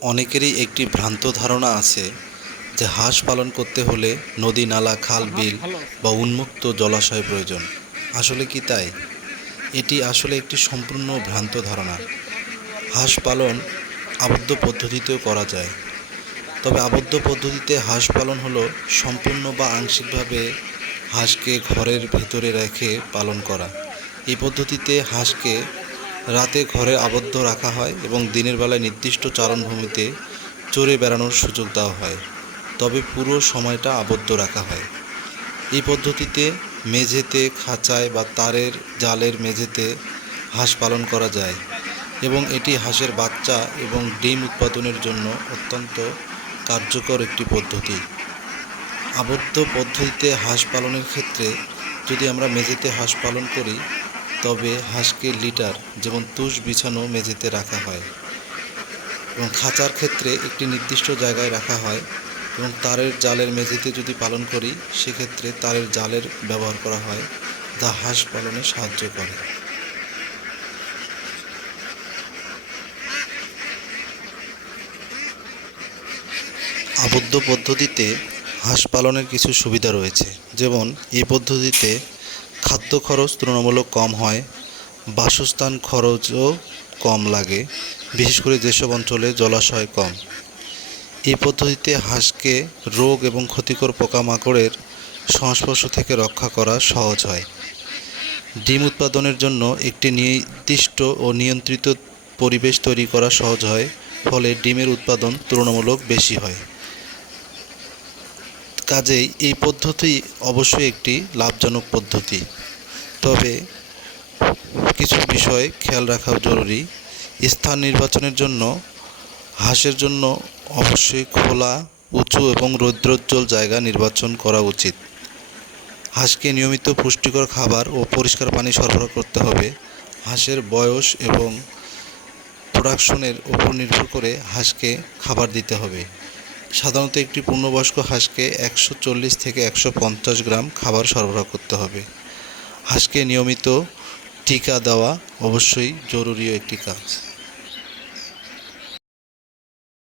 অনেকেরই একটি ভ্রান্ত ধারণা আছে যে হাঁস পালন করতে হলে নদী নালা খাল বিল বা উন্মুক্ত জলাশয় প্রয়োজন। আসলে কি তাই? এটি আসলে একটি সম্পূর্ণ ভ্রান্ত ধারণা। হাঁস পালন আবদ্ধ পদ্ধতিতেও করা যায়। তবে আবদ্ধ পদ্ধতিতে হাঁস পালন হলো সম্পূর্ণ বা আংশিকভাবে হাঁসকে ঘরের ভেতরে রেখে পালন করা। এই পদ্ধতিতে হাঁসকে রাতে ঘরে আবদ্ধ রাখা হয় এবং দিনের বেলায় নির্দিষ্ট চারণভূমিতে চড়ে বেড়ানোর সুযোগ দেওয়া হয়। তবে পুরো সময়টা আবদ্ধ রাখা হয়। এই পদ্ধতিতে মেঝেতে খাঁচায় বা তারের জালের মেঝেতে হাঁস পালন করা যায় এবং এটি হাঁসের বাচ্চা এবং ডিম উৎপাদনের জন্য অত্যন্ত কার্যকর একটি পদ্ধতি। আবদ্ধ পদ্ধতিতে হাঁস পালনের ক্ষেত্রে যদি আমরা মেঝেতে হাঁস পালন করি তবে হাঁসকে লিটার যেমন তুষ বিছানো মেঝেতে রাখা হয় এবং খাঁচার ক্ষেত্রে একটি নির্দিষ্ট জায়গায় রাখা হয় এবং তারের জালের মেঝেতে যদি পালন করি, সেক্ষেত্রে তারের জালের ব্যবহার করা হয়, যা হাঁস পালনে সাহায্য করে। আবদ্ধ পদ্ধতিতে হাঁস পালনের কিছু সুবিধা রয়েছে। যেমন, এই পদ্ধতিতে খাদ্য খরচ তুলনামূলক কম হয়, বাসস্থান খরচও কম লাগে, বিশেষ করে যেসব অঞ্চলে জলাশয় কম। এই পদ্ধতিতে হাঁসকে রোগ এবং ক্ষতিকর পোকামাকড়ের সংস্পর্শ থেকে রক্ষা করা সহজ হয়। ডিম উৎপাদনের জন্য একটি নির্দিষ্ট ও নিয়ন্ত্রিত পরিবেশ তৈরি করা সহজ হয়, ফলে ডিমের উৎপাদন তুলনামূলক বেশি হয়। কাজেই এই পদ্ধতি অবশ্যই একটি লাভজনক পদ্ধতি। তবে কিছু বিষয় খেয়াল রাখা জরুরি। স্থান নির্বাচনের জন্য, হাঁসের জন্য অবশ্যই খোলা, উঁচু এবং রৌদ্রোজ্জ্বল জায়গা নির্বাচন করা উচিত। হাঁসকে নিয়মিত পুষ্টিকর খাবার ও পরিষ্কার পানি সরবরাহ করতে হবে। হাঁসের বয়স এবং প্রোডাকশনের উপর নির্ভর করে হাঁসকে খাবার দিতে হবে। সাধারণত একটি পূর্ণবয়স্ক হাঁসকে একশো চল্লিশ থেকে একশো পঞ্চাশ গ্রাম খাবার সরবরাহ করতে হবে। হাঁসকে নিয়মিত টিকা দেওয়া অবশ্যই জরুরি একটি কাজ।